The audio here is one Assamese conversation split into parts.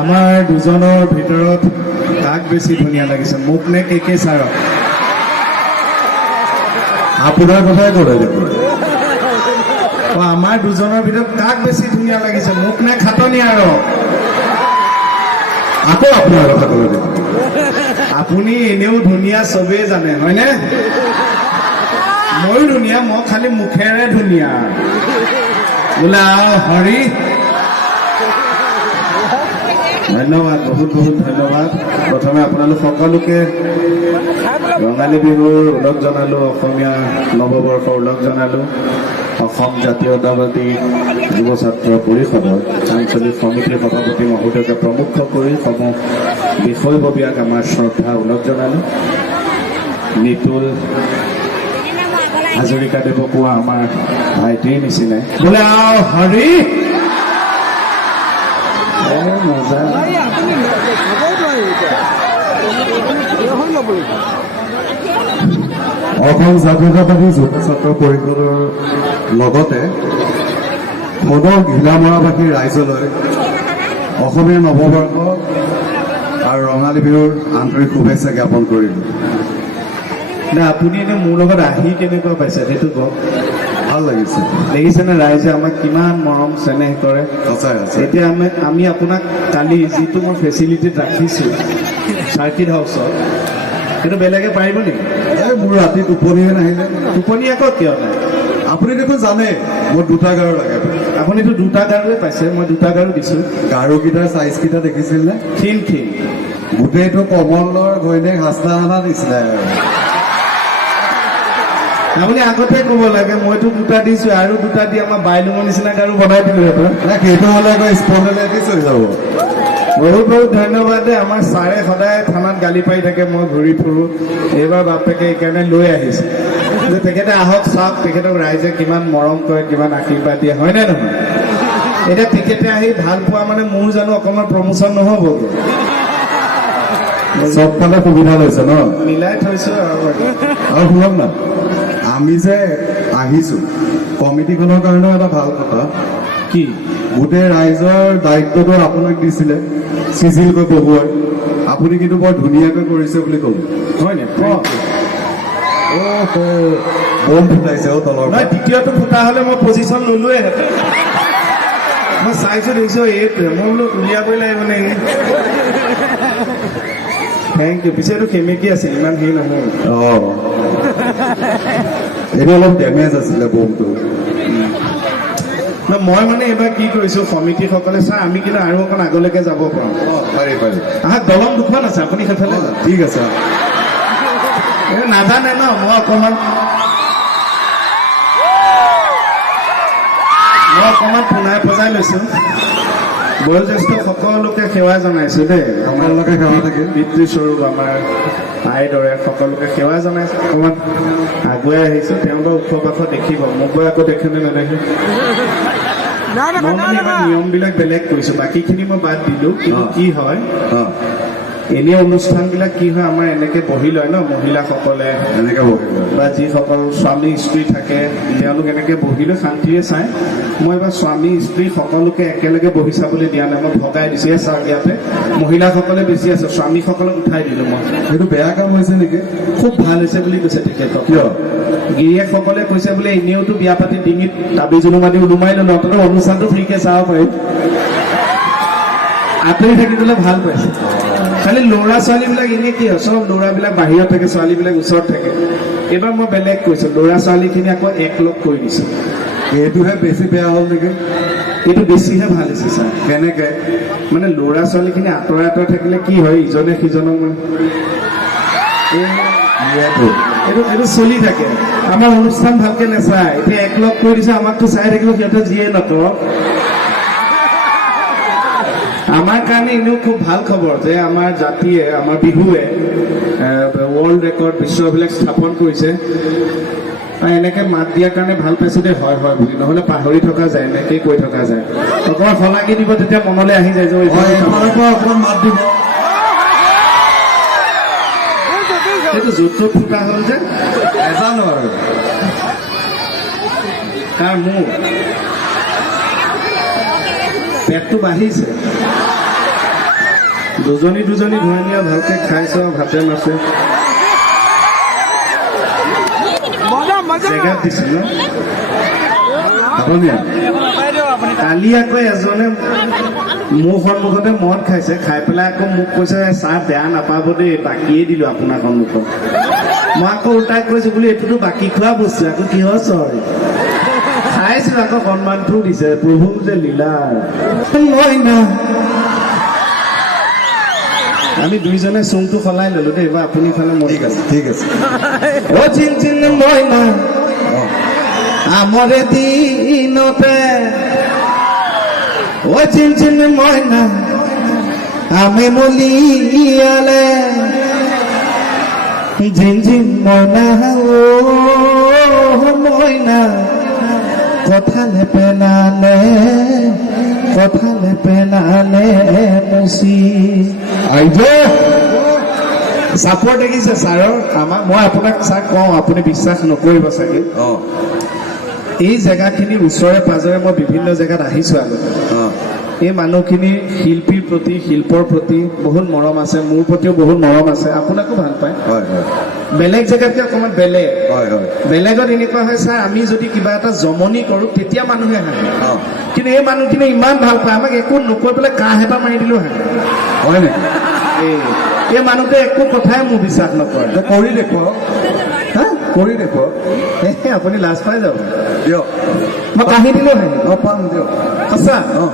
আমাৰ দুজনৰ ভিতৰত কাক বেছি ধুনীয়া লাগিছে, মোক নে কে ছাৰক? আপোনাৰ কথাই ক'লে দেখোন। আমাৰ দুজনৰ ভিতৰত কাক বেছি ধুনীয়া লাগিছে, মোক নে খাটনিয়াৰক? আকৌ আপোনাৰ কথা ক'লে দেখোন। আপুনি এনেও ধুনীয়া চবেই জানে, হয়নে? ময়ো ধুনীয়া, মই খালি মুখেৰে ধুনীয়া। বোলে হৰি, ধন্যবাদ, বহুত বহুত ধন্যবাদ। প্ৰথমে আপোনালোক সকলোকে ৰঙালী বিহুৰ ওলগ জনালোঁ, অসমীয়া নৱবৰ্ষৰ ওলগ জনালোঁ। অসম জাতীয়তাবাদী যুৱ ছাত্ৰ পৰিষদৰ আঞ্চলিক সমিতিৰ সভাপতি মহোদয়কে প্ৰমুখ কৰি সমূহ বিষয়ববীয়াক আমাৰ শ্ৰদ্ধা ওলগ জনালোঁ। নিতুল হাজৰিকাদেৱকো আমাৰ ভাইটিৰ নিচিনাই। বোলে হৰি মজা। অসম জাতীয়তাবাদী যুৱ ছাত্ৰ পৰিষদৰ লগতে সদৌ ঘিলামৰাবাসী ৰাইজলৈ অসমীয়া নৱবৰ্ষ আৰু ৰঙালী বিহুৰ আন্তৰিক শুভেচ্ছা জ্ঞাপন কৰিলোঁ। না আপুনি এনে মোৰ লগত আহি কেনেকুৱা পাইছে সেইটো কওক। ভাল লাগিছে। দেখিছেনে ৰাইজে আমাক কিমান মৰম চেনেহ কৰে। সঁচাই সঁচাই। এতিয়া আমি আপোনাক কালি যিটো মই ফেচিলিটিত ৰাখিছোঁ চাৰ্কিট হাউচত, সেইটো বেলেগে পাৰিব নেকি? এই মোৰ ৰাতি টোপনিয়ে নাহিলে। টোপনি আকৌ কিয় নাই? আপুনি দেখোন জানে মোৰ দুটা গাৰু লাগে। আপুনিতো দুটা গাৰুৱে পাইছে, মই দুটা গাৰু দিছোঁ। গাৰুকেইটাৰ চাইজকেইটা দেখিছিল নে? ক্ষীণ ক্ষীণ, গোটেইটো কমলৰ ঘৈণীয়েক হাচনা হানা নিচিনা। আপুনি আগতে ক'ব লাগে, মইতো দুটা দিছোঁ আৰু দুটা দি আমাৰ বাইলুঙৰ নিচিনা গাৰু বনাই দিলোঁ সিহঁতৰ। সেইটো হ'লে আকৌ স্পণ্ডাইলাইটিছ হৈ যাব। বহুত বহুত ধন্যবাদ দেই। আমাৰ ছাৰে সদায় থানাত গালি পাৰি থাকে, মই ঘূৰি ফুৰোঁ। এইবাৰ বাপেকে এইকাৰণে লৈ আহিছে যে তেখেতে আহক, চাওক তেখেতক ৰাইজে কিমান মৰম কৰে, কিমান আশীৰ্বাদ দিয়ে, হয়নে নহয়? এতিয়া তেখেতে আহি ভাল পোৱা মানে মোৰ জানো অকণমান প্ৰমোচন নহ'ব? চবফালে সুবিধা লৈছে ন? মিলাই থৈছোঁ আৰু শুনক না, আমি যে আহিছোঁ কমিটিখনৰ কাৰণেও এটা ভাল কথা। কি? গোটেই ৰাইজৰ দায়িত্বটো আপোনাক দিছিলে চিজিলকৈ পঢ়ুৱাই, আপুনি কিন্তু বৰ ধুনীয়াকৈ কৰিছে বুলি ক'ব। হয়নে? বম ফুটাইছে তলৰ নহয়, দ্বিতীয়টো ফুটা হ'লে মই পজিশ্যন ল'লোৱেহেঁতেন। মই চাইছোঁ দেখিছোঁ এইটোৱে, মই বোলো উলিয়াবই লাগিব নেকি। Thank you. পিছে এইটো সেমেকি আছিল, ইমান হেৰি নহয়। এইটো অলপ ডেমেজ আছিলে বমটো। মই মানে এইবাৰ কি কৰিছোঁ, সমিতিসকলে ছাৰ আমি কিন্তু আৰু অকণ আগলৈকে যাব পাৰোঁ। পাৰি পাৰি। দলং দুখন আছে, আপুনি সেইফালে ঠিক আছে। নাজানে ন, মই অকণমান পোনাই পজাই লৈছোঁ। বয়োজ্যেষ্ঠ সকলোকে সেৱা জনাইছোঁ দেই। আপোনালোকে সেৱা থাকিল। পিতৃস্বৰূপ আমাৰ আইৰ দৰে সকলোকে সেৱা জনাইছোঁ। অকণমান আগুৱাই আহিছোঁ। তেওঁলোকৰ ওখ পাখ দেখিব, মোক গৈ আকৌ দেখেনে নেদেখে। মই মানে এইবাৰ নিয়মবিলাক বেলেগ কৰিছোঁ, বাকীখিনি মই বাদ দিলোঁ। কিন্তু কি হয়, এনে অনুষ্ঠানবিলাক কি হয়, আমাৰ এনেকে বহি লয় ন মহিলাসকলে, এনেকে বহি লয় বা যিসকল স্বামী স্ত্ৰী থাকে তেওঁলোক এনেকে বহি লৈ শান্তিৰে চায়। মই এবাৰ স্বামী স্ত্ৰী সকলোকে একেলগে বহি চাবলৈ দিয়া নাই, মই ভগাই দিছোঁ। চাওক ইয়াতে মহিলাসকলে বেছি আছে, স্বামীসকলক উঠাই দিলোঁ মই। সেইটো বেয়া কাম হৈছে নেকি? খুব ভাল হৈছে বুলি কৈছে তেখেতক। কিয়? গিৰিয়েকসকলে কৈছে বোলে এনেওতো বিয়া পাতি ডিঙিত দাবী জুলুমা দি ওলোমাই ল'লো, অন্ততঃ অনুষ্ঠানটো ফ্ৰীকে চাব পাৰিম। আঁতৰি থাকিবলৈ ভাল পাইছে। খালি ল'ৰা ছোৱালীবিলাক এনেই কি হয়, চব ল'ৰাবিলাক বাহিৰত থাকে, ছোৱালীবিলাক ওচৰত থাকে। এইবাৰ মই বেলেগ কৈছোঁ, ল'ৰা ছোৱালীখিনি আকৌ একলগ কৰি দিছোঁ। এইটোহে বেছি বেয়া হ'ল নেকি? এইটো বেছিহে ভাল হৈছে ছাৰ। কেনেকে? মানে ল'ৰা ছোৱালীখিনি আঁতৰাই আঁতৰাই থাকিলে কি হয়, ইজনে সিজনক মানে এইটো চলি থাকে। আমাৰ অনুষ্ঠান ভালকে নাচায়, এতিয়া একলগ কৰি দিছে, আমাকতো চাই থাকিব, সিহঁতে যিয়ে নকৰক। আমাৰ কাৰণে এনেও খুব ভাল খবৰ যে আমাৰ জাতিয়ে, আমাৰ বিহুৱে ৱৰ্ল্ড ৰেকৰ্ড বিশ্ববিলাক স্থাপন কৰিছে। এনেকে মাত দিয়াৰ কাৰণে ভাল পাইছোঁ দেই, হয় হয় বুলি, নহ'লে পাহৰি থকা যায়, এনেকেই কৈ থকা যায়। অকণমান শলাগি দিব, তেতিয়া মনলৈ আহি যায় যে অকণমান মাত দিব। এইটো য'ত ত'ত ফুটা হ'ল যে নেজানো আৰু কাৰ মোৰ পেটটো বাঢ়িছে। দুজনী ঘূৰণীয়া ভালকে খাইছ ভাতে মাছে জেগাত দিছে ন আপুনিয়া কালি আকৌ এজনে মোৰ সন্মুখতে মদ খাইছে খাই পেলাই আকৌ মোক কৈছে চাহ বেয়া নাপাব দেই বাকিয়ে দিলো আপোনাৰ সন্মুখত মই আকৌ উল্টাই কৈছো বোলো এইটোতো বাকী খোৱা বস্তু আকৌ কিহৰ চয় খাইছো আকৌ সন্মানটোও দিছে প্ৰভু যে লীলা মইনা আমি দুইজনে চুংটো সলাই ললো দেই এইবাৰ আপুনি ফালে মৰি ঠিক আছে ঠিক আছে অ চিন চিন মইনা আমরে দিনতে ও চিন চিন মইনা আমি মলিয়ালে ঝিন ঝিন মইনা ও মইনা কথালে পেনালে মুচি আইজো চাপৰ দেখিছে ছাৰৰ আমাক মই আপোনাক ছাৰ কওঁ আপুনি বিশ্বাস নকৰিব চাগে অঁ এই জেগাখিনিৰ ওচৰে পাজৰে মই বিভিন্ন জেগাত আহিছো আগতে অঁ এই মানুহখিনি শিল্পীৰ প্ৰতি শিল্পৰ প্ৰতি বহুত মৰম আছে মোৰ প্ৰতিও বহুত মৰম আছে আপোনাকো ভাল পায় হয় হয় বেলেগ জেগাতকৈ অকণমান বেলেগ হয় হয় বেলেগত এনেকুৱা হয় ছাৰ আমি যদি কিবা এটা জমনি কৰোঁ তেতিয়া মানুহে হাঁহে অঁ কিন্তু এই মানুহখিনি ইমান ভাল পায় আমাক একো নকৈ পেলাই কাঁহ এটা মাৰি দিলেও হাঁহে হয় নেকি এই মানুহটোৱে একো কথাই মোৰ বিশ্বাস নকৰে তই কৰি দেখুৱাওক হা কৰি দেখুৱাওক আপুনি লাজ পাই যাব দিয়ক মই কাঁহি দিলেও হাঁহে অঁ পাম দিয়ক সঁচা অঁ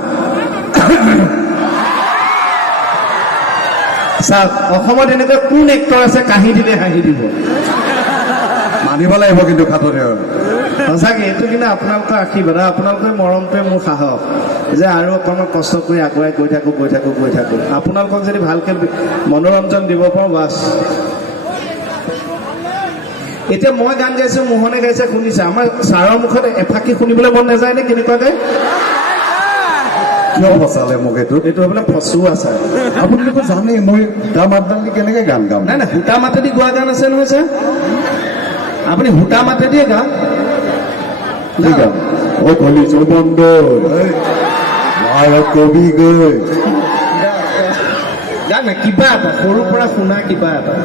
চাওক অসমত এনেকুৱা কোন এক্টৰ আছে কাঁহি দিলে হাঁহি দিব মানিব লাগিব কিন্তু খাটনি সঁচাকে এইটো কিন্তু আপোনালোকৰ আশীৰ্বাদ আৰু আপোনালোকৰ মৰমটোৱে মোৰ সাহস যে আৰু অকণমান কষ্ট কৰি আগুৱাই গৈ থাকোঁ আপোনালোকক যদি ভালকে মনোৰঞ্জন দিব পাৰোঁ বাছ এতিয়া মই গান গাইছো মোহনে গাইছে শুনিছে আমাৰ ছাৰৰ মুখত এফাকি শুনিবলৈ মন নাযায় নে কেনেকুৱাকে কিয় ফচালে মোক এইটো বোলে ফচুৱা ছাৰ আপুনিতো জানেই মই সূতা মাতডাল দি কেনেকে গান গাম নাই সূতা মাতেদি গোৱা গান আছে নহয় ছাৰ আপুনি সূতা মাতেদিয়ে গান কি গান অ কলিছো বন্ধ কবি গৈ গান কিবা এটা সৰুৰ পৰা শুনা কিবা এটা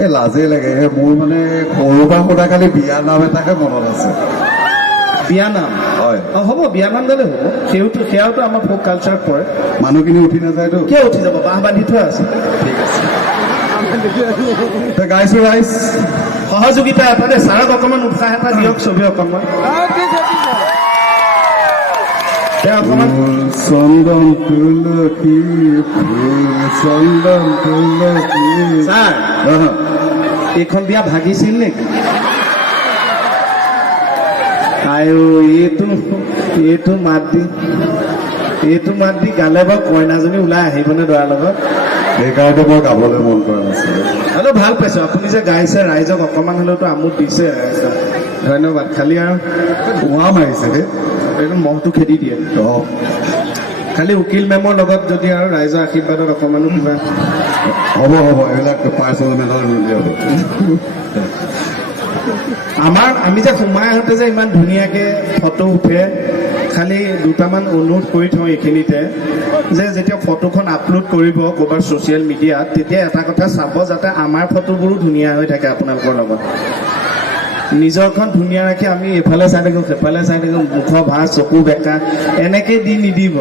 এই লাজেই লাগে মোৰ মানে সৰুৰ পৰা শুনা খালি বিয়া নাম এটাহে মনত আছে বিয়ানাম হয় অঁ হ'ব বিয়ানাম গালে হ'ব সেয়াওতো আমাৰ ফ'ক কালচাৰত পৰে মানুহখিনি উঠি নাযায়তো কিয় উঠি যাব বাঁহ বান্ধি থোৱা আছে ঠিক আছে গাইছো ৰাইজ সহযোগিতা এটা দেই ছাৰক অকণমান উৎসাহ এটা দিয়ক চবেই অকণমান তেওঁ অকণমান চন্দন তুলসী চন্দন তুলসী ছাৰ এইখন বিয়া ভাগিছিল নেকি আয়ো এইটো মাত দি গালে বাৰু কইনাজনী ওলাই আহিবনে দৰাৰ লগত সেইকাৰণে মই গাবলৈ মন কৰা নাছিলো আৰু ভাল পাইছো আপুনি যে গাইছে ৰাইজক অকণমান হ'লেওতো আমোদ দিছে ধন্যবাদ খালি আৰু ধোঁৱা মাৰিছে দেই একদম মহটো খেদি দিয়ে অঁ খালি উকিল মেমৰ লগত যদি আৰু ৰাইজৰ আশীৰ্বাদত অকণমানো কিবা হ'ব এইবিলাক পাৰ্চনেল মেটাৰ উলিয়াব আমি যে সোমাই আহোঁতে যে ইমান ধুনীয়াকে ফটো উঠে খালি দুটামান অনুৰোধ কৰি থওঁ এইখিনিতে যে যেতিয়া ফটোখন আপলোড কৰিব ক'ৰবাৰ ছ'চিয়েল মিডিয়াত তেতিয়া এটা কথা চাব যাতে আমাৰ ফটোবোৰো ধুনীয়া হৈ থাকে আপোনালোকৰ লগত নিজৰখন ধুনীয়া ৰাখি আমি এইফালে চাই থাকোঁ সেইফালে চাই থাকোঁ মুখৰ ভাঁজ চকু বেকা এনেকৈ দি নিদিব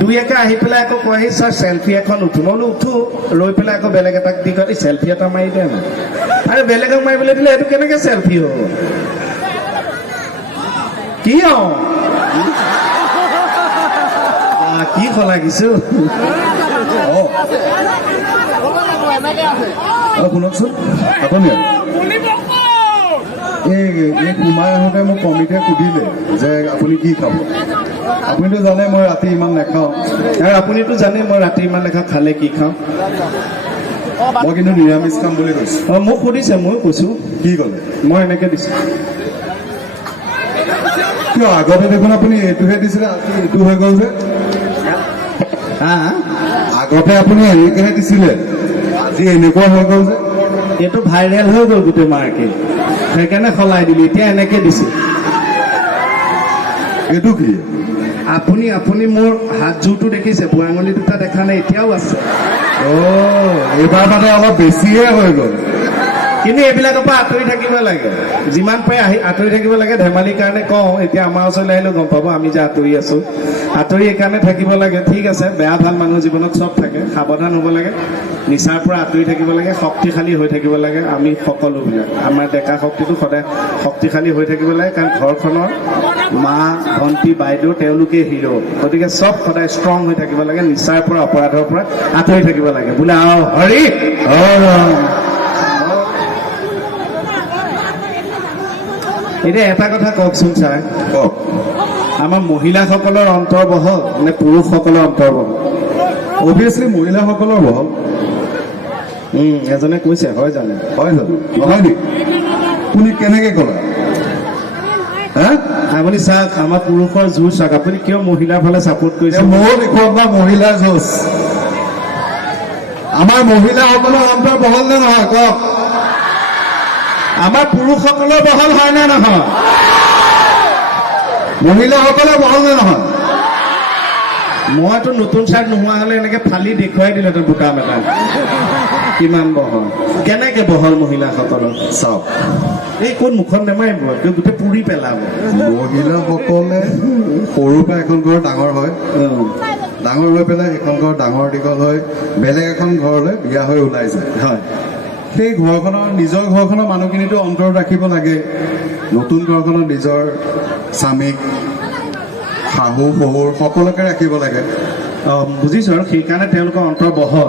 দুই একে আহি পেলাই আকৌ কয়হি ছাৰ চেলফি এখন উঠো মই বোলো উঠো ৰৈ পেলাই আকৌ বেলেগ এটাক দি কয় চেলফি এটা মাৰি দে আৰু বেলেগক মাৰিবলৈ দিলে এইটো কেনেকৈ চেলফি হ'ব কি কি শলাগিছো শুনকচোন আপুনি এই সোমাই আহোঁতে মোক কমিটিয়ে সুধিলে যে আপুনি কি খাব আপুনিতো জানে মই ৰাতি ইমান নাখাওঁ আৰু আপুনিতো জানে মই ৰাতি ইমান নাখাওঁ খালে কি খাওঁ মই কিন্তু নিৰামিষ খাম বুলি কৈছোঁ অঁ মোক সুধিছে ময়ো কৈছোঁ কি ক'লে মই এনেকৈ দিছোঁ কিয় আগতে দেখোন আপুনি এইটোহে দিছিলে আজি এইটো হৈ গ'ল যে হা আগতে আপুনি এনেকৈহে দিছিলে আজি এনেকুৱা হৈ গ'ল যে এইটো ভাইৰেল হৈ গ'ল গোটেই মাৰ্কেট সেইকাৰণে সলাই দিলোঁ এতিয়া এনেকৈ দিছোঁ এইটো কি আপুনি মোৰ হাত জোৰটো দেখিছে, বুঢ়া আঙুলি দুটা দেখা নাই, এতিয়াও আছে। এইবাৰ মানে অলপ বেছিয়ে হৈ গ'ল। কিন্তু এইবিলাকৰ পৰা আঁতৰি থাকিব লাগে, যিমান পাৰে আঁতৰি থাকিব লাগে। ধেমালিৰ কাৰণে কওঁ, এতিয়া আমাৰ ওচৰলৈ আহিলেও গম পাব আমি যে আঁতৰি আছো। আঁতৰি এইকাৰণে থাকিব লাগে, ঠিক আছে, বেয়া ভাল মানুহৰ জীৱনত চব থাকে, সাৱধান হ'ব লাগে, নিচাৰ পৰা আঁতৰি থাকিব লাগে, শক্তিশালী হৈ থাকিব লাগে। আমি সকলোবিলাক আমাৰ ডেকা শক্তিটো সদায় শক্তিশালী হৈ থাকিব লাগে, কাৰণ ঘৰখনৰ মা ভণ্টি বাইদেউ তেওঁলোকে হিৰো, গতিকে চব সদায় ষ্ট্ৰং হৈ থাকিব লাগে, নিচাৰ পৰা অপৰাধৰ পৰা আঁতৰি থাকিব লাগে। বোলে আও হৰি এতিয়া এটা কথা কওকচোন ছাৰ, কওক। আমাৰ মহিলাসকলৰ অন্তৰ বহল নে পুৰুষসকলৰ অন্তৰ বহল? অভিয়াছলি মহিলাসকলৰ বহল। এজনে কৈছে, হয় জানো? হয় জানো? নহয় নেকি? আপুনি কেনেকে ক'লা? আপুনি চাওক, আমাৰ পুৰুষৰ জোৰ চাওক, আপুনি কিয় মহিলাৰ ফালে ছাপোৰ্ট কৰিছে? মোৰ দেখুৱাওক বা মহিলাৰ যুঁজ। আমাৰ মহিলাসকলৰ অন্তৰ বহল নে নহয় কওক? আমাৰ পুৰুষসকলৰ বহল হয় নে নহয়? মহিলাসকলৰ বহল নে নহয়? মইতো নতুন চাৰ্ট নোহোৱা হলে এনেকে ফালি দেখুৱাই দিলোহেঁতেন বুটাম এটা। কিমান বহল, কেনেকে বহল মহিলাসকলৰ চাওক, এই কোন মুখত নেমাৰিব, গোটেই পুৰি পেলাব। মহিলাসকলে সৰুৰ পৰা এখন ঘৰ ডাঙৰ হয়, ডাঙৰ হৈ পেলাই এখন ঘৰ ডাঙৰ দীঘল হয়, বেলেগ এখন ঘৰলৈ বিয়া হৈ ওলাই যায়। হয়, সেই ঘৰখনৰ নিজৰ ঘৰখনৰ মানুহখিনিতো অন্তৰত ৰাখিব লাগে, নতুন ঘৰখনৰ নিজৰ স্বামীক শাহু শহুৰ সকলোকে ৰাখিব লাগে। বুজিছো, আৰু সেইকাৰণে তেওঁলোকৰ অন্তৰ বহল।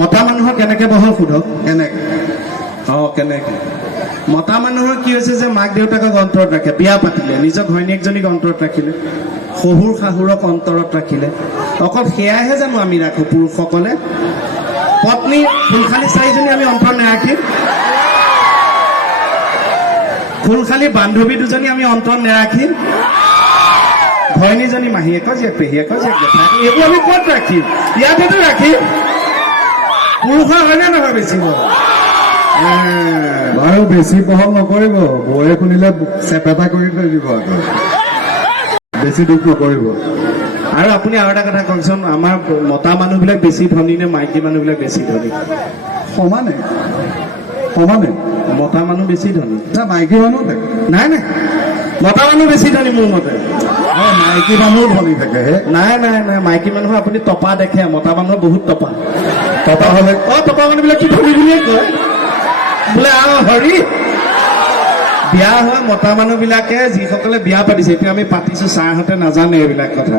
মতা মানুহৰ কেনেকে বহল সোধক? কেনেকে? কেনেকে? মতা মানুহৰ কি হৈছে যে মাক দেউতাকক অন্তৰত ৰাখে, বিয়া পাতিলে, নিজৰ ঘৈণীয়েকজনীক অন্তৰত ৰাখিলে, শহুৰ শাহুৰক অন্তৰত ৰাখিলে। অকল সেয়াহে জানো আমি ৰাখো পুৰুষসকলে? পত্নী ফুলখালী চাৰিজনী আমি অন্তৰত নাৰাখিম? ফুলখালী বান্ধৱী দুজনী আমি অন্তৰত নাৰাখিম? ঘৈণীজনী মাহীয়েকৰ জীয়েক, পেহীয়েকৰ জীয়েক, জেঠাই, এইবোৰ আমি ক'ত ৰাখিম? ইয়াতেতো ৰাখিম। পুৰুষৰ হয়নে নহয় বেছি বহল? বাৰু বেছি বহল নকৰিব, বৌয়ে শুনিলে চেপেটা কৰি থৈ দিব, আকৌ বেছি দুখ নকৰিব। আৰু আপুনি আৰু এটা কথা কওকচোন, আমাৰ মতা মানুহবিলাক বেছি ধনী নে মাইকী মানুহবিলাক বেছি ধনী? সমানে সমানে। মতা মানুহ বেছি ধনী, মাইকী মানুহ থাকে? নাই নাই, মতা মানুহ বেছি ধনী মোৰ মতে। মাইকী মানুহো ধনী থাকে হে? নাই নাই নাই, মাইকী মানুহৰ আপুনি টপা দেখে, মতা মানুহৰ বহুত টপা। টপা হলে টপা মানুহবিলাক কি ধনী বুলিয়ে কয়। বোলে হৰি, বিয়া হোৱা মতা মানুহ বিলাকে যিসকলে বিয়া পাতিছে, এতিয়া আমি পাতিছো, ছাৰহঁতে নাজানে এইবিলাক কথা।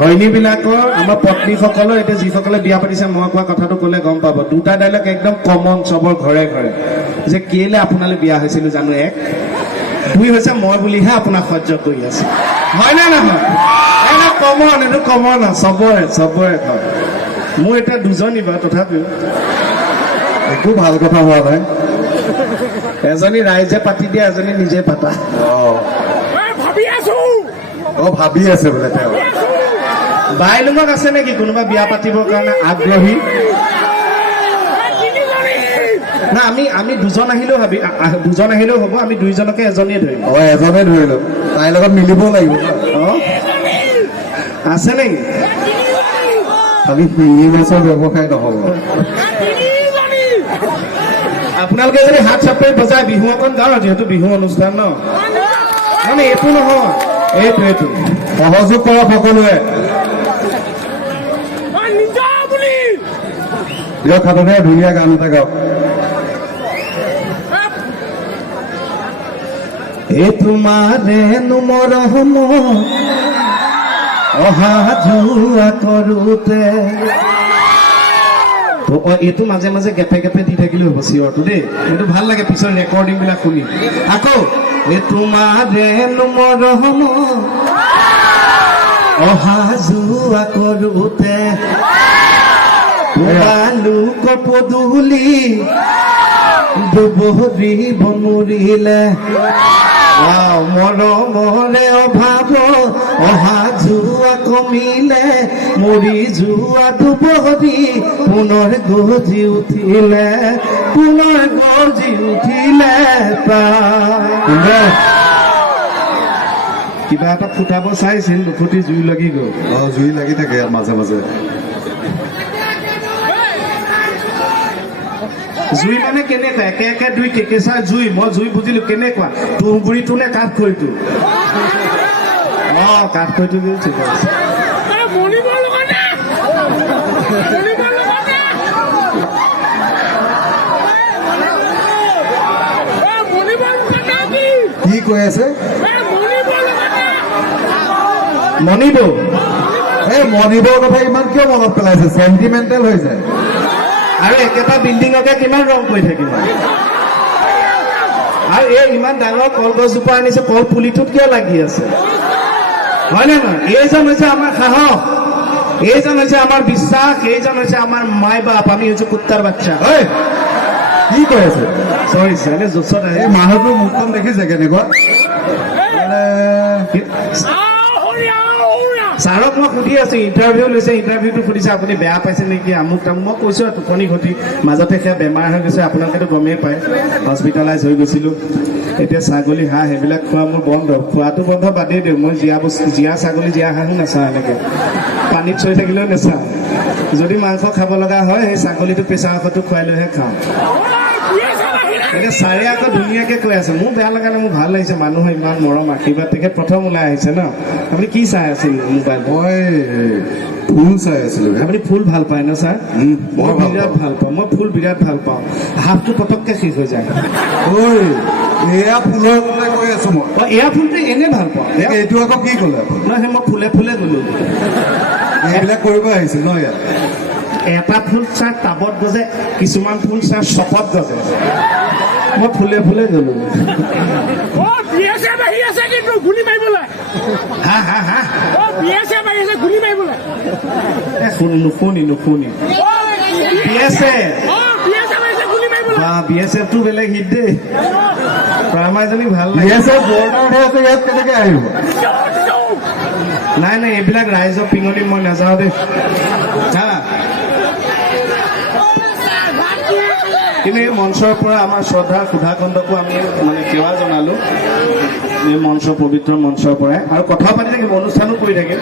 ঘৈণী বিলাকৰ, আমাৰ পত্নীসকলৰ, এতিয়া যিসকলে বিয়া পাতিছে, মই কোৱা কথাটো কলে গম পাব। দুটা ডাইলগ একদম কমন চবৰ ঘৰে ঘৰে, যে কেলে আপোনালৈ বিয়া হৈছিলো জানো? এক, দুই হৈছে মই বুলিহে আপোনাক সহ্য কৰি আছো। হয় নে নহয়? কমন, এইটো কমন চবৰে চবৰে ঘৰ। মোৰ এতিয়া দুজনী বাৰু, তথাপিও একো ভাল কথা হোৱা নাই। এজনী ৰাইজে পাতি দিয়ে, এজনী নিজে পাতা। ভাবি আছে বোলে তেওঁ। বাইলুঙত আছে নেকি কোনোবা বিয়া পাতিবৰ কাৰণে আগ্ৰহী? না, আমি দুজন আহিলেও দুজন আহিলেও হ'ব, আমি দুইজনকে এজনীয়ে ধৰিম। এজনে ধৰিলো, তাইৰ লগত মিলিব লাগিব। আছে নেকি? খালি শিঙি মাছৰ ব্যৱসায় নহব। আপোনালোকে যদি হাত চাপৰি বজাই বিহু অকণ গাওঁ, যিহেতু বিহু অনুষ্ঠান ন, মানে এইটো নহয়, এইটো সহযোগ কৰক সকলোৱে। দিয়ক হাততে ধুনীয়া গান এটা গাওক। এই তোমাৰে মৰম অহা যোৱা কৰোতে, এইটো মাজে মাজে গেপে গেপে দি থাকিলে হ'ব চিঞৰটো দেই, এইটো ভাল লাগে পিছৰ ৰেকৰ্ডিং বিলাক শুনি। আকৌ এই তোমাৰে মৰম অহা যোৱা কৰোতে, লোক পদূলি দুবৰি বনৰিলে, মৰমৰে অভাৱ অহা যোৱা কমিলে, মৰি যোৱা দুবৰি পুনৰ গজি উঠিলে, পুনৰ গজি উঠিলে। কিবা এটা ফুটাব চাইছিল নুফুটি জুই লাগি গ'ল জুই লাগি থাকে ইয়াত মাজে মাজে জুই মানে কেনেকুৱা একে একে দুই কেঁকেচা জুই মই জুই বুজিলো কেনেকুৱা তুঁহগুৰিটো নে কাঠখৰিটো কাঠখৰিটো ঠিক আছে কি কৈ আছে মনিব এই মনিবৰ কথা ইমান কিয় মনত পেলাইছে চেণ্টিমেণ্টেল হৈ যায় আৰু একেটা বিল্ডিঙকে কিমান ৰং কৰি থাকিব আৰু এই ইমান ডাঙৰ কলগছজোপা আনিছে কল পুলিটোত কিয় লাগি আছে হয়নে নহয় এইজন হৈছে আমাৰ সাহস এইজন হৈছে আমাৰ বিশ্বাস এইজন হৈছে আমাৰ মাই বাপ আমি হৈছো কুত্তাৰ বাচ্চা কি কৈ আছে চৰি চালে জোচত আহে এই মানুহটোৰ মুখখন দেখিছে কেনেকুৱা ছাৰক মই সুধি আছো ইণ্টাৰভিউ লৈছে ইণ্টাৰভিউটো সুধিছে আপুনি বেয়া পাইছে নেকি আমুক তামুক মই কৈছো টোপনি ঘটি মাজতে সেয়া বেমাৰ হৈ গৈছে আপোনালোকেতো গমেই পায় হস্পিটেলাইজ হৈ গৈছিলো এতিয়া ছাগলী হাঁহ সেইবিলাক খোৱা মোৰ বন্ধ খোৱাটো বন্ধ বাদেই দিওঁ মই জীয়া ছাগলী জীয়া হাঁহো নাচাওঁ এনেকে পানীত চৰি থাকিলেও নাচাওঁ যদি মাংস খাব লগা হয় সেই ছাগলীটো প্ৰেছাৰ ঔষধটো খুৱাই লৈহে খাওঁ এতিয়া ছাৰে আকৌ ধুনীয়াকে কৈ আছে মোৰ বেয়া লগা নাই মোৰ ভাল লাগিছে মানুহৰ ইমান মৰম আশীৰ্বাদ তেখেত প্ৰথম ওলাই আহিছে ন আপুনি কি চাই আছিল মোবাইল মই ফুল চাই আছিলো আপুনি ফুল ভাল পায় ন ছাৰ মই মই বিৰাট ভাল পাওঁ মই ফুল বিৰাট ভাল পাওঁ হাফটো পটককে শেষ হৈ যায় ঐ এয়া ফুলৰ কথা কৈ আছো মই এয়া ফুলটো এনে ভাল পাওঁ এইটো আকৌ কি ক'লে নহয় সেই মই ফুলে ফুলে গ'লো এইবিলাক কৰিব আহিছিল ন ইয়াত এটা ফুল ছাৰ টাবত গজে কিছুমান ফুল ছাৰ চপত গজে মই ফুলে ফুলে গ'লো হা হা হা নুশুনি BSF টো বেলেগ হিট দেই প্ৰাইমাৰজনী ভাল লাগে ইয়াত কেনেকে আহিব নাই নাই এইবিলাক ৰাইজৰ পিঙলি মই নাযাওঁ দেই হা কিন্তু এই মঞ্চৰ পৰা আমাৰ শ্ৰদ্ধা সুধাকণ্ডকো আমি মানে সেৱা জনালো এই মঞ্চ পবিত্ৰ মঞ্চৰ পৰাই আৰু কথাও পাতি থাকিম অনুষ্ঠানো কৰি থাকিম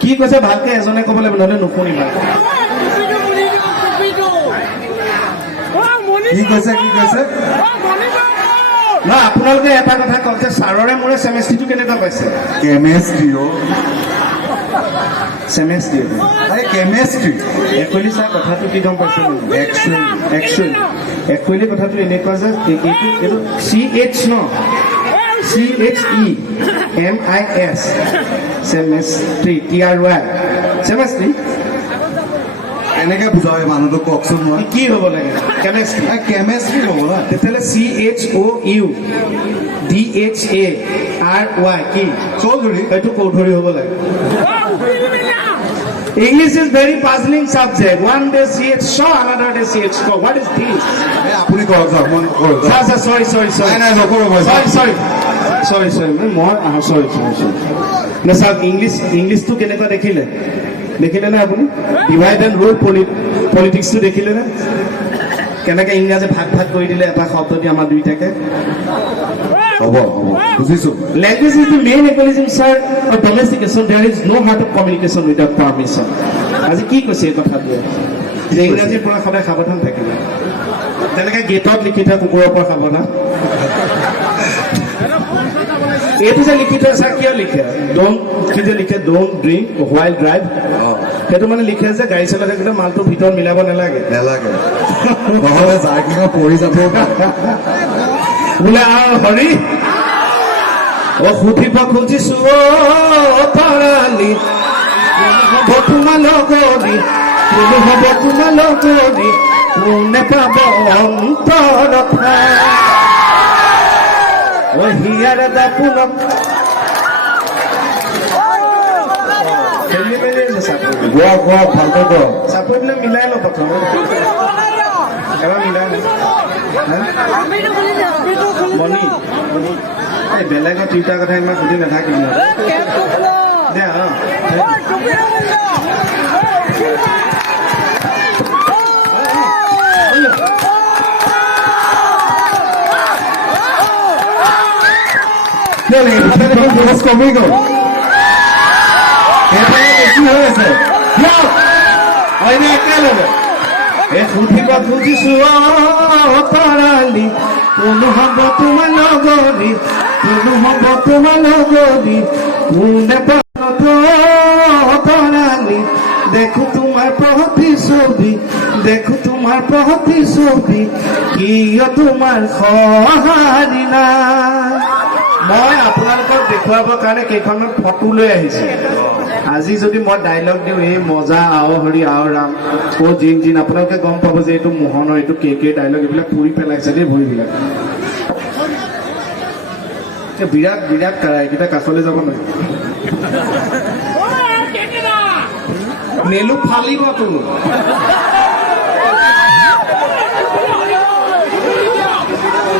কি কৈছে ভালকে এজনে ক'ব লাগিব নহ'লে নুশুনিবা কি কৈছে নহয় আপোনালোকে এটা কথা কওক যে ছাৰৰে মোৰে চেমেষ্ট্ৰিটো কেনেকুৱা পাইছে কেমেষ্ট্ৰি একচুৱেলি ছাৰ কথাটো কি গম পাইছে একচুৱেলি কথাটো এনেকুৱা যে এইটো CH ন CHEMIS চেমেষ্ট্ৰি TRY চেমেষ্ট্ৰি এনেকে বুজাব মানুহটোক কওকচোন মই কি হ'ব লাগে কেমেষ্ট্ৰি হ'ব না তেতিয়াহ'লে CHOUDHARY কি চৌধুৰী এইটো কৌধুৰী হ'ব লাগে English is very puzzling subject. One day CH shaw, another day CH shaw. What is this? আপুনি কৰক যাওক মই নকৰোঁ Sorry. নাই নকৰোঁ মই Sorry. Sorry. না চাওক ইংলিছটো কেনেকুৱা দেখিলে না আপুনি ডিভাইড এণ্ড ৰুল পলিটিক্সটো দেখিলে না কেনেকে ইংৰাজী ভাগ কৰি দিলে এটা শব্দ দি আমাৰ দুইটাকে হ'ব বুজিছো Language is the main mechanism, sir, of domestication. There is no heart of communication without permission. আজি কি কৈছে এই কথাটোৱে যে ইংৰাজীৰ পৰা সদায় সাৱধান থাকিব তেনেকে গেটত লিখি থোৱা কুকুৰৰ পৰা সাৱধান এইটো যে লিখি থোৱা ছাৰ কিয় লিখে ডোন্ট ড্ৰিংক হোৱাইল ড্ৰাইভ সেইটো মানে লিখে যে গাড়ী চলাই থাকিলে মালটো ভিতৰত মিলাব নালাগে নহ'লে জাৰ্কিঙত পৰি যাব বোলে হৰি সুধিব খুজিছো পাৰালি হ'ব তোমাৰ লগৰী কোনে পাব অন্তৰ হিয়াৰ দাপোনক ভালকৈ চাপৰিবিলাক মিলাই লওঁ প্ৰথম এবাৰ মিলাই মণি বেলেগৰ তিনিটা কথা ইমান সুধি নাথাকিম দে এইফালে দেখোন খৰচ কমি গ'ল এইফালে বেছি হৈ আছে দিয়ক হয়নে একেলগে এই সুধিব খুজিছো তৰালি কোন হ'ব তোমাৰ লগৰী কোন হ'ব তোমাৰ লগৰী কোনে তৰালি দেখো তোমাৰ প্ৰতিচ্ছবি দেখো তোমাৰ প্ৰতিচ্ছবি কিয় তোমাৰ সঁহাৰি নাই মই আপোনালোকক দেখুৱাবৰ কাৰণে কেইখনমান ফটো লৈ আহিছোঁ আজি যদি মই ডাইলগ দিওঁ এই মজা আও হৰি আও ৰাম অ' জিন জিন আপোনালোকে গম পাব যে এইটো মোহনৰ এইটো কে ডাইলগ এইবিলাক পুৰি পেলাইছে দেই ভৰিবিলাক বিৰাট বিৰাট কাৰা এইকেইটা কাষলৈ যাব নোৱাৰি নেলু ফালিব তোৰ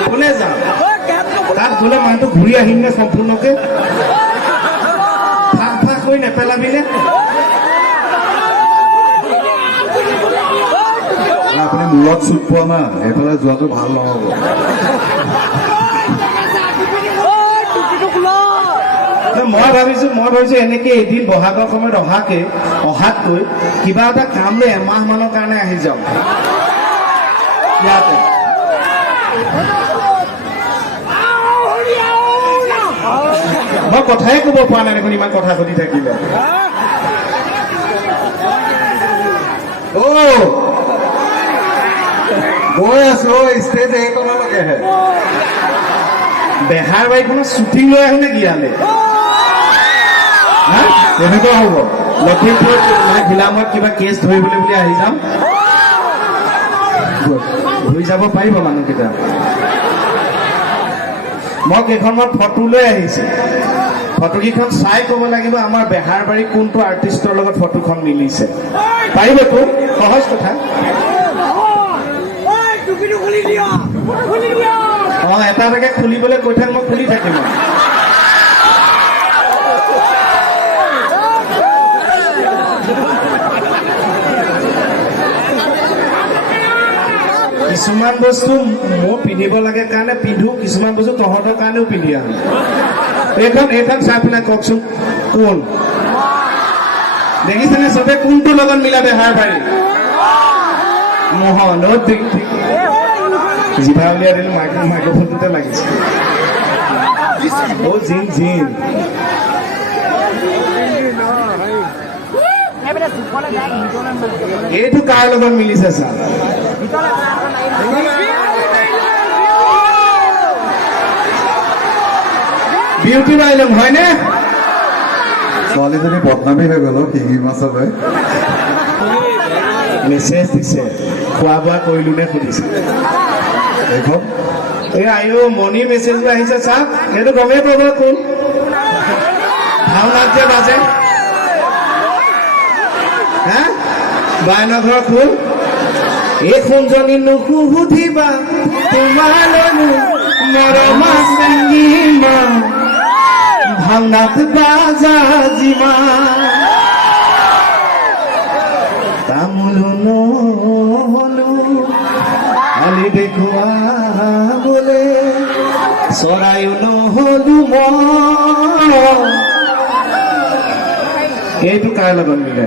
কোনে যাম তাত গ'লে মানুহটো ঘূৰি আহিম নে সম্পূৰ্ণকে ফাঁক ফাঁক হৈ নেপেলাবিনে আপুনি মূৰত চুট পোৱা না এইফালে যোৱাটো ভাল নহ'ব মই ভাবিছো এনেকে এদিন বহাগৰ সময়ত অহাতকৈ কিবা এটা কাম লৈ এমাহ মানৰ কাৰণে আহি যাওঁ ইয়াতে মই কথাই ক'ব পৰা নাই দেখোন ইমান কথা সুধি থাকিলে গৈ আছো ষ্টেজ এইকণলৈকেহে বেহাৰ বাৰীখনত শ্বুটিং লৈ আহো নেকি ইয়ালে তেনেকুৱা হ'ব লখিমপুৰত জিলামত কিবা কেছ ধৰিবলৈ বুলি আহি যাম ঘূৰি যাব পাৰিব মানুহকেইটা মই কেইখনমান ফটো লৈ আহিছোঁ ফটোকেইখন চাই ক'ব লাগিব আমাৰ বেহাৰবাৰী কোনটো আৰ্টিষ্টৰ লগত ফটোখন মিলিছে পাৰিবতো সহজ কথা এটা এটাকে খুলিবলৈ কৈ থাক মই খুলি থাকিম কিছুমান বস্তু মই পিন্ধিব লাগে কাৰণে পিন্ধো কিছুমান বস্তু তহঁতৰ কাৰণেও পিন্ধি আহো এইখন চাই পেলাই কওকচোন কোন দেখিছেনে চবে কোনটো লগত মিলা বেহাৰবাৰী মোহন জিভা উলিয়াই দিলো মাইক্ৰফোনটোতে লাগিছে অ' জিন জিন এইটো কাৰ লগত মিলিছে ছাৰ বিউটি বাইলম হয়নে ছোৱালীজনী বদনামী হৈ গ'ল শিঙি মাছলৈ মেছেজ দিছে খোৱা বোৱা কৰিলো নে সুধিছে এইখন এই আইও মণি মেছেজো আহিছে চাওক সেইটো গমেই পাব কোন ভাওনাত যে বাজে হা বায়না ঘৰ কোন এই সোণজনী নুসুধিবা তোমালৈনো মৰমা চিঙিমা ভাওনাত বাজা যিমান তামোলো নহলো আলি দেখুৱাবলে চৰাইও নহলো মই এইটো কাৰ লগত মিলে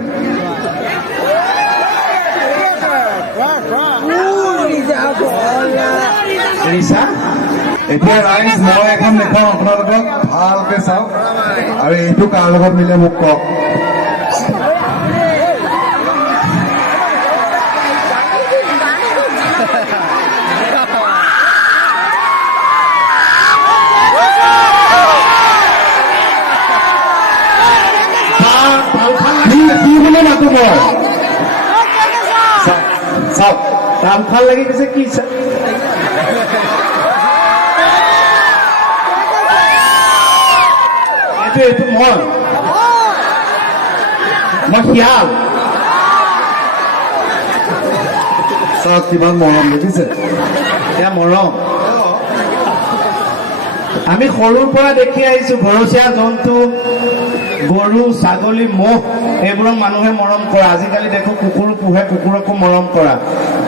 ৰিচা এতিয়া ৰাইজ মই এখন দেখুৱাম আপোনালোকক ভালকে চাওক আৰু এইটো কাৰ লগত মিলে মোক কওক কি বুলি মাতো মই চাওক তাম ভাল লাগি গৈছে কি এইটো মই শিয়াল চাওক কিমান মৰম দেখিছে এয়া মৰম আমি সৰুৰ পৰা দেখি আহিছো ঘৰচীয়া জন্তু গৰু ছাগলী মহ এইবোৰক মানুহে মৰম কৰা আজিকালি দেখো কুকুৰো পোহে কুকুৰকো মৰম কৰা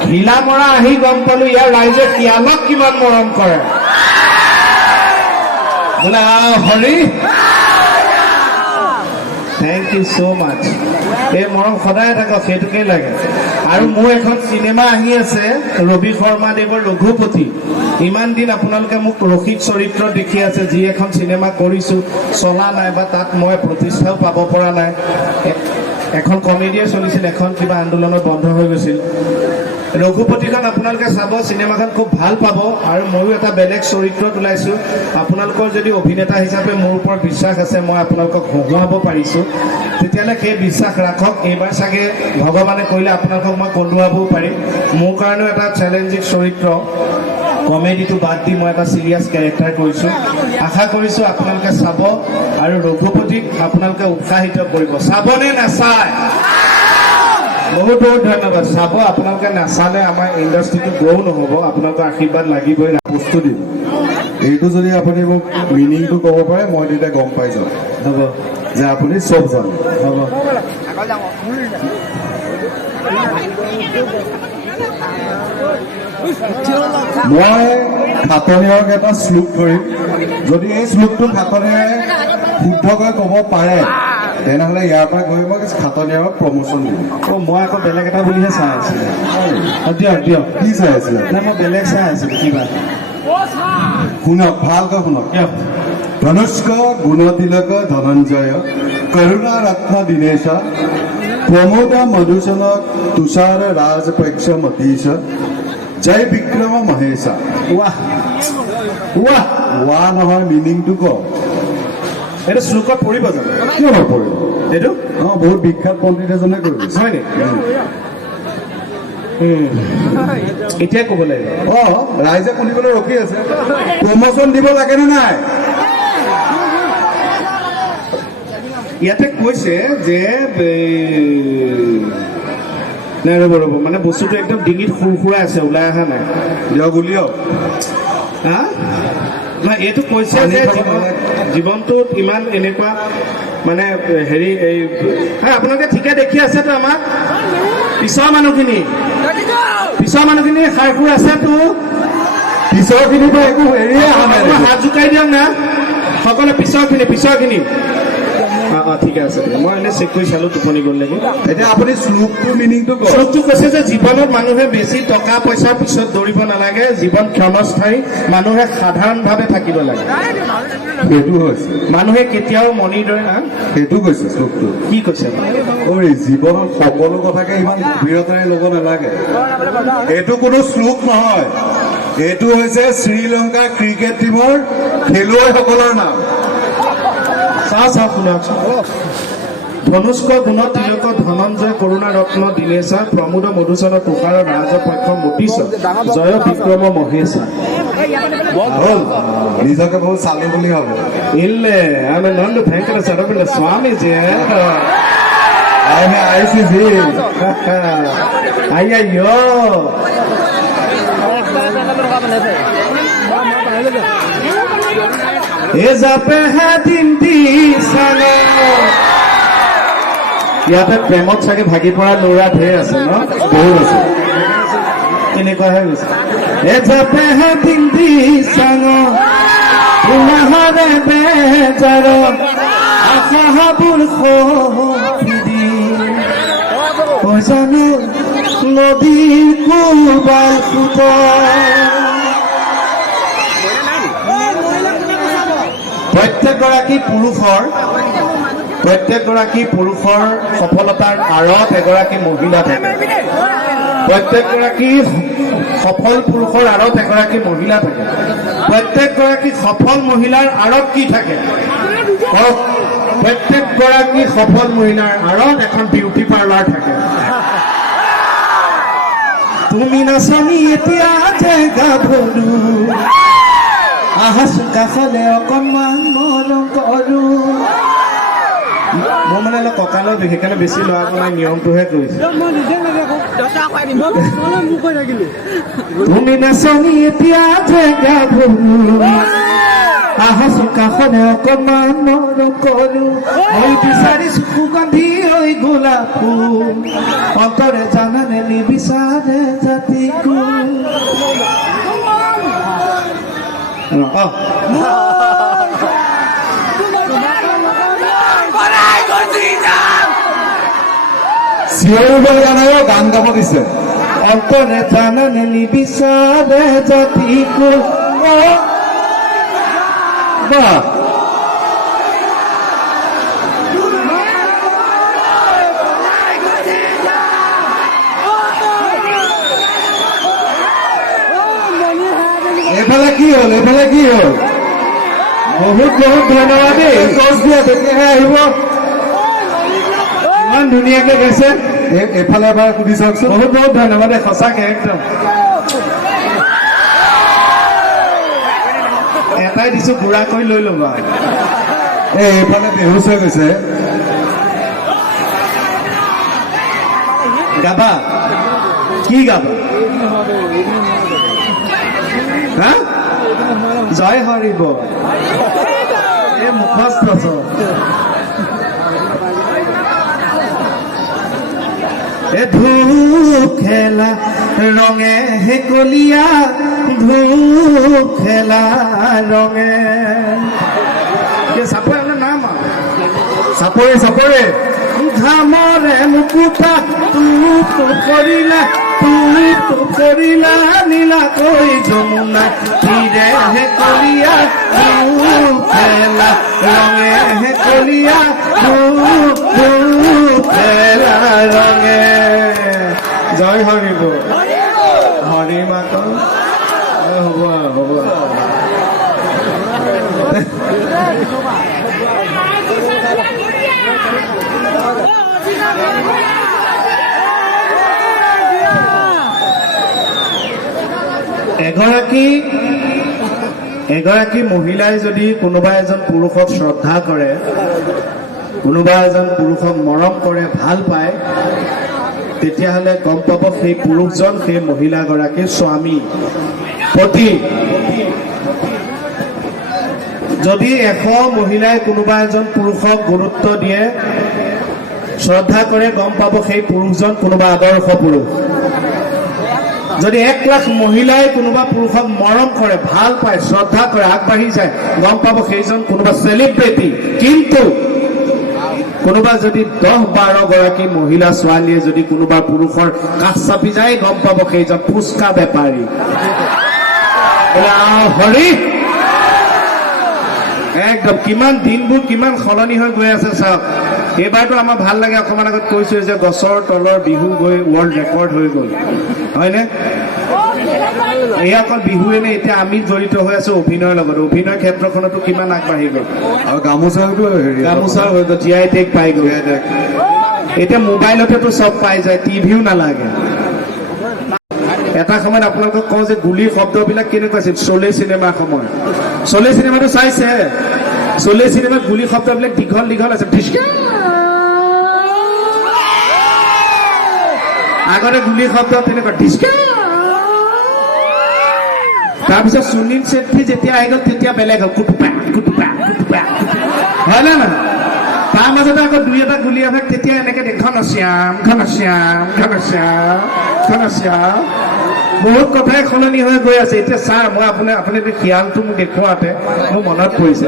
ঘিলা মৰা আহি গম পালো ইয়াৰ ৰাইজে শিয়ালক কিমান মৰম কৰে বোলে হৰি থেংক ইউ ছ' মাছ এই মৰম সদায় থাকক সেইটোকেই লাগে আৰু মোৰ এখন চিনেমা আহি আছে ৰবি শৰ্মাদেৱৰ ৰঘুপতি ইমান দিন আপোনালোকে মোক ৰসিক চৰিত্ৰত দেখি আছে যি এখন চিনেমা কৰিছোঁ চলা নাই বা তাত মই প্ৰতিষ্ঠাও পাব পৰা নাই এখন কমেডিয়ে চলিছিল এখন কিবা আন্দোলনত বন্ধ হৈ গৈছিল ৰঘুপতিখন আপোনালোকে চাব চিনেমাখন খুব ভাল পাব আৰু ময়ো এটা বেলেগ চৰিত্ৰত ওলাইছোঁ আপোনালোকৰ যদি অভিনেতা হিচাপে মোৰ ওপৰত বিশ্বাস আছে মই আপোনালোকক হহুৱাব পাৰিছোঁ তেতিয়াহ'লে সেই বিশ্বাস ৰাখক এইবাৰ চাগে ভগৱানে কৰিলে আপোনালোকক মই কন্দুৱাবও পাৰিম মোৰ কাৰণেও এটা চেলেঞ্জিং চৰিত্ৰ কমেডিটো বাদ দি মই এটা চিৰিয়াছ কেৰেক্টাৰ কৰিছোঁ আশা কৰিছোঁ আপোনালোকে চাব আৰু ৰঘুপতিক আপোনালোকে উৎসাহিত কৰিব চাবনে নাচায় বহুত বহুত ধন্যবাদ চাব আপোনালোকে নাচালে আমাৰ ইণ্ডাষ্ট্ৰিটো গ্ৰ' নহ'ব আপোনালোকৰ আশীৰ্বাদ লাগিবই বস্তু দিম এইটো যদি আপুনি মোক মিনিংটো ক'ব পাৰে মই তেতিয়া গম পাই যাম হ'ব যে আপুনি চব জানে হ'ব মই খাটনিয়ক এটা শ্লোক ধৰিম যদি এই শ্লোকটো খাটনিয়াই শুদ্ধকৈ ক'ব পাৰে তেনেহ'লে ইয়াৰ পৰা গৈ মই খাটনিয়ক প্ৰমোশ্যন দিম মই আকৌ বেলেগ এটা বুলিহে চাই আছিলোঁ দিয়ক দিয়ক কি চাই আছিলে নাই মই বেলেগ চাই আছিলোঁ কিবা শুনক ভালকৈ শুনক দিয়ক ধনুষ্ক গুণতিলক ধনঞ্জয় কৰুণা ৰত্ন দীনেশ প্ৰমোদ মধুসূদন তুষাৰ ৰাজপক্ষ মতীশ জয় বিক্ৰম মহেশা ৱাহ ৱাহ ৱা নহয় মিনিংটো ক এইটো শ্লোকত পৰিব জানো কিয় নপৰিব এইটো অঁ বহুত বিখ্যাত পণ্ডিত এজনে কৈ গৈছে হয় নেকি এতিয়াই ক'ব লাগিব অঁ ৰাইজে শুনিবলৈ ৰখি আছে প্ৰমোশ্যন দিব লাগে নে নাই ইয়াতে কৈছে যে নাই ৰ'ব মানে বস্তুটো একদম ডিঙিত সুৰসুৰাই আছে ওলাই অহা নাই দিয়ক উলিয়াওক হা নহয় এইটো কৈছে যে জীৱনটোত ইমান এনেকুৱা মানে হেৰি এই আপোনালোকে ঠিকে দেখি আছেতো আমাক পিছৰ মানুহখিনি সাৰ সুৰ আছেতো পিছৰখিনি পৰা একো হেৰিয়ে অহা নাই হাত জোকাই দিয়ক না সকলো পিছৰখিনি ঠিকে আছে মই এনে চেক কৰি চালো টোপনি গ'ল নেকি এতিয়া আপুনি শ্লোকটোৰ মিনিংটো কওক শ্লোকটো কৈছে যে জীৱনত মানুহে বেছি টকা পইচাৰ পিছত দৌৰিব নালাগে জীৱন ক্ষণস্থায়ী মানুহে সাধাৰণভাৱে থাকিব লাগে সেইটো হৈছে মানুহে কেতিয়াও মণিৰ দৰে সেইটো কৈছে শ্লোকটো কি কৈছে ঐ জীৱনত সকলো কথাকে ইমান গভীৰতাৰে ল'ব নালাগে এইটো কোনো শ্লোক নহয় এইটো হৈছে শ্ৰীলংকা ক্ৰিকেট টীমৰ খেলুৱৈসকলৰ নাম চাওক শুনকচোন ধনুষ্ক গুণ তিলক ধনঞ্জয় কৰুণা ৰত্ন দীনেশা প্ৰমোদ মধুসূদন তুষাৰ ৰাজপক্ষ মতীশ জয় বিক্ৰম মহেশা হ'ল নিজকে বহুত চালি বুলি ভাবে ಇಲ್ಲೇ ಆಮೇಲೆ ನಂದು ಭಯಂಕರ ಸಡಬಿಲ್ಲ ಸ್ವಾಮೀಜಿ ICC ಅಯ್ಯಯ್ಯೋ ইয়াতে প্ৰেমত চাগে ভাগি পৰা ল'ৰা ঢেৰ আছে ন বহুত আছে কেনেকুৱা হৈ গৈছে এজাপেহে পিন্ধি চাঙ উমাহৰে বেজাৰ আশাহাবুল খোদি জানো নদীৰ কোবাল ফুট প্ৰত্যেকগৰাকী পুৰুষৰ সফলতাৰ আঁৰত এগৰাকী মহিলা থাকে প্ৰত্যেকগৰাকী সফল পুৰুষৰ আঁৰত এগৰাকী মহিলা থাকে প্ৰত্যেকগৰাকী সফল মহিলাৰ আঁৰত কি থাকে প্ৰত্যেকগৰাকী সফল মহিলাৰ আঁৰত এখন বিউটি পাৰ্লাৰ থাকে তুমি নাচনি এতিয়া গাভৰু আহাচোন কাষলে অকণমান মৰম কৰো মই মানে অলপ কঁকালৰ বিষ সেইকাৰণে বেছি ল'ৰা মই নিয়মটোহে কৰিছো তুমি নাচনি এতিয়া গাভৰু আহাচোন কাষলে অকণমান মৰম কৰো মই বিচাৰিছো সুগন্ধি ঐ গোলাপ ফুল অন্তৰে জানানে নিবিচাৰে জাতি কুল চিঞৰিবলৈ গান আৰু গান গাব দিছে অন্তৰে জানানে নিবিচাৰে জাতি বাহ এইফালে কি হ'ল বহুত বহুত ধন্যবাদ দেই চচ দিয়া তেতিয়াহে আহিব ইমান ধুনীয়াকে গাইছে এইফালে এবাৰ সুধি চাওকচোন বহুত বহুত ধন্যবাদ দেই সঁচাকে একদম এটাই দিছো গুড়া কৰি লৈ ল'বা এইফালে বেহুচ হৈ গৈছে গাবা কি গাবা হা জয় হৰিব এই মুখস্থ এ ধূপ খেলা ৰঙে হেকলীয়া ধূপ খেলা ৰঙে চাপৰে নাম চাপৰে ঘামৰে মুকুতা তু কৰিলা নীলাকৈ যমুনা তীৰে হেকলীয়া ধূপ খেলা ৰঙে হেকলীয়া ধূপ খেলা ৰঙে জয় হৰিব হৰি মাত হ'ব এগৰাকী মহিলাই যদি কোনোবা এজন পুৰুষক শ্ৰদ্ধা কৰে কোনোবা এজন পুৰুষক মৰম কৰে ভাল পায় তেতিয়াহ'লে গম পাব সেই পুৰুষজন সেই মহিলাগৰাকীৰ স্বামী পতি যদি 100 মহিলাই কোনোবা এজন পুৰুষক গুৰুত্ব দিয়ে শ্ৰদ্ধা কৰে গম পাব সেই পুৰুষজন কোনোবা আদৰ্শ পুৰুষ যদি 1 লাখ মহিলাই কোনোবা পুৰুষক মৰম কৰে ভাল পায় শ্ৰদ্ধা কৰে আগবাঢ়ি যায় গম পাব সেইজন কোনোবা সেলিব্ৰিটি কিন্তু কোনোবা যদি 10-12 গৰাকী মহিলা ছোৱালীয়ে যদি কোনোবা পুৰুষৰ কাষ চাপি যায় গম পাব সেইজন ফুচকা বেপাৰী হৰি একদম কিমান দিনবোৰ কিমান সলনি হৈ গৈ আছে চাওক এইবাৰতো আমাৰ ভাল লাগে অকমান আগত কৈছো যে গছৰ তলৰ বিহু গৈ ৱৰ্ল্ড ৰেকৰ্ড হৈ গ'ল হয়নে এই অকল বিহুৱে নে এতিয়া আমি জড়িত হৈ আছো অভিনয়ৰ লগত অভিনয় ক্ষেত্ৰখনতো কিমান আগবাঢ়ি গ'ল আৰু গামোচা হৈ গ'ল GI টেগ পাই গ'ল এতিয়া মোবাইলতেতো চব পাই যায় টিভিও নালাগে এটা সময়ত আপোনালোকক কওঁ যে গুলিৰ শব্দবিলাক কেনেকুৱা আছিল চলে চিনেমাৰ সময় চলে চিনেমাটো চাইছে চলে চিনেমাত গুলি শব্দবিলাক দীঘল দীঘল আছে আগতে গুলি শব্দ তেনেকুৱা তাৰপিছত সুনীল ছেত্ৰী যেতিয়া আহি গ'ল তেতিয়া বেলেগ হ'ল কুটুপা হয় না নহয় তাৰ মাজতে আকৌ 2-এটা গুলি আহে তেতিয়া এনেকে ঘনশ্যাম বহুত কথাই সলনি হৈ গৈ আছে এতিয়া ছাৰ মই আপুনি খিয়ালটো মোক দেখুৱাওঁতে মোৰ মনত পৰিছে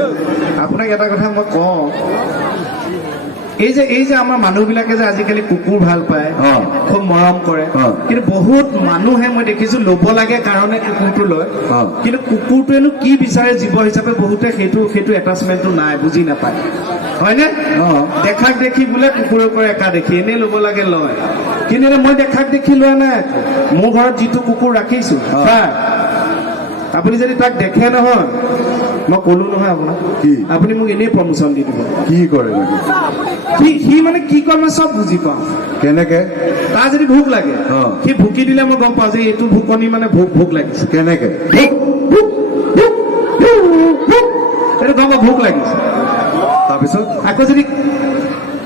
আপোনাক এটা কথা মই কওঁ এই যে আমাৰ মানুহবিলাকে যে আজিকালি কুকুৰ ভাল পায় খুব মৰম কৰে কিন্তু বহুত মানুহে মই দেখিছো ল'ব লাগে কাৰণে কুকুৰটো লয় কিন্তু কুকুৰটোৱেনো কি বিচাৰে জীৱ হিচাপে বহুতে সেইটো এটাচমেণ্টটো নাই বুজি নাপায় হয়নে দেখাক দেখি বোলে কুকুৰৰ পৰা একা দেখি এনেই ল'ব লাগে লয় কিন্তু মই দেখাক দেখি লোৱা নাই মোৰ ঘৰত যিটো কুকুৰ ৰাখিছো আপুনি যদি তাক দেখে নহয় মই কলো নহয় আপোনাক আপুনি মোক এনেই প্ৰমোচন দি দিব কি কৰে সি মানে কি কৰে মই চব বুজি পাওঁ কেনেকে তাৰ যদি ভোক লাগে সি ভুকি দিলে মই গম পাওঁ যে এইটো ভোকনি মানে ভোক লাগিছে কেনেকে এইটো গম পাওঁ ভোক লাগিছে তাৰপিছত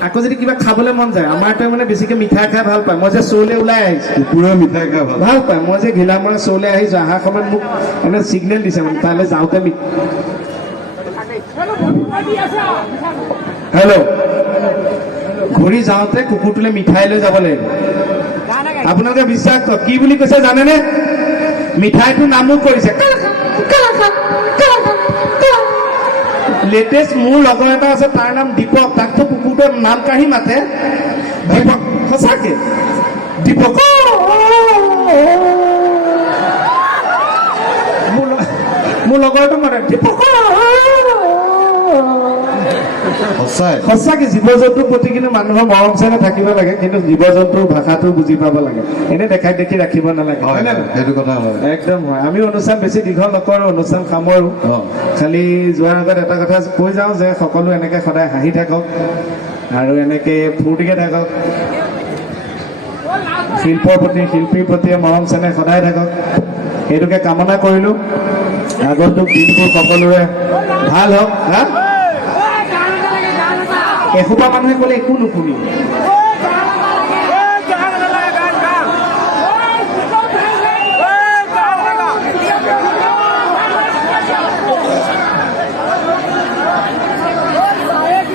আকৌ যদি কিবা খাবলৈ মন যায় আমাৰটোৱে মানে বেছিকে মিঠাই খাই ভাল পায় মই যে চৌলে ওলাই আহিছো কুকুৰে মিঠাই খাই ভাল পায় মই যে ঘিলামৰা চৌলে আহিছো অহা সময়ত মোক মানে চিগনেল দিছে মানে তালৈ যাওঁতে হেল্ল' ঘূৰি যাওঁতে কুকুৰটোলৈ মিঠাই লৈ যাব লাগিব আপোনালোকে বিশ্বাস কৰক কি বুলি কৈছে জানেনে মিঠাইটো নামো কৰিছে লেটেষ্ট মোৰ লগৰ এটা আছে তাৰ নাম দীপক তাকতো কুকুৰটোৱে নাম কাঢ়ি মাতে সঁচাকে দীপক মোৰ লগৰটো মানে দীপক সঁচাকে জীৱ জন্তুৰ প্ৰতি কিন্তু মানুহৰ মৰম চেনেহ থাকিব লাগে, কিন্তু জীৱ জন্তুৰ ভাষাটো বুজি পাব লাগে, এনে দেখাই দেখি ৰাখিব নালাগে। সেইটো কথা হয়, একদম হয়। আমি অনুষ্ঠান বেছি দীঘল নকৰো, অনুষ্ঠান সামৰো। খালি যোৱাৰ আগত এটা কথা কৈ যাওঁ যে সকলো এনেকে সদায় হাঁহি থাকক আৰু এনেকে ফূৰ্তিকে থাকক, শিল্পৰ প্ৰতি শিল্পীৰ প্ৰতি মৰম চেনেহ সদায় থাকক, সেইটোকে কামনা কৰিলো। আগন্তুক দিনবোৰ সকলোৰে ভাল হওক। হা এসোপা মানুহে ক'লে একো নুশুনি।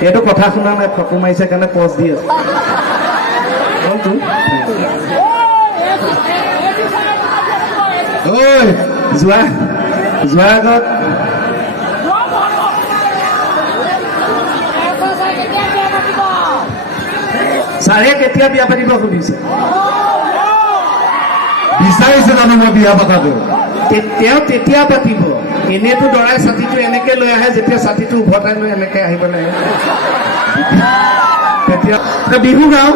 এইটো কথা শুনা নাই, ফটো মাৰিছে কাৰণে পজ দি আছে। যোৱা আগত ছাৰে কেতিয়া বিয়া পাতিব সুধিছে, বিচাৰিছে জানো মই বিয়া পতাটো? তেওঁ তেতিয়া পাতিব। এনেইতো দৰাই ছাতিটো এনেকে লৈ আহে, যেতিয়া ছাতিটো উভতাই লৈ এনেকে আহিব লাগে। তেতিয়া বিহু গাওঁ,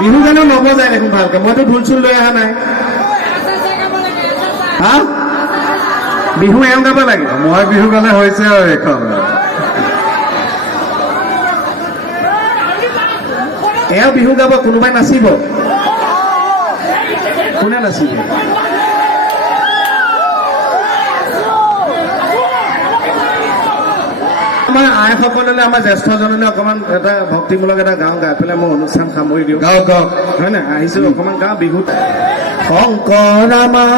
বিহু গানেও নবজায় দেখোন ভালকে। মইতো ঢোল চোল লৈ অহা নাই। হা বিহু এওঁ গাব লাগে। মই বিহু গালে হৈছে আৰু এখন এওঁ বিহু গাব, কোনোবাই নাচিব? কোনে নাচিব? আমাৰ আইসকললৈ, আমাৰ জ্যেষ্ঠজনলৈ অকণমান এটা ভক্তিমূলক এটা গাওঁ গাই পেলাই মই অনুষ্ঠান সামৰি দিওঁ। গাওক গাওক, হয় নাই? আহিছো অকণমান গাওঁ বিহুত। শংকৰ আমাৰ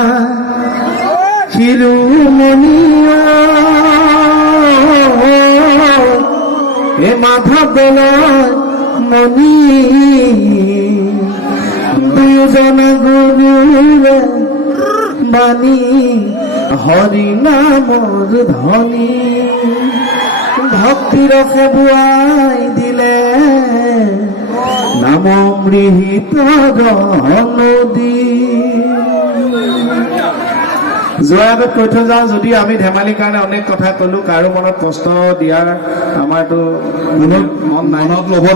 শিৰোমণি হে মাধৱ মণি, দুজন গুৰুৰে বাণী হৰি নামৰ ধ্বনি, ভক্তি ৰসে বোৱাই দিলে নামমৃত নদী। যোৱাৰ আগত কৈ থৈ যাওঁ, যদি আমি ধেমালিৰ কাৰণে অনেক কথা কলো, কাৰো মনত কষ্ট দিয়াৰ আমাৰতো মনত নাই। মনত ল'ব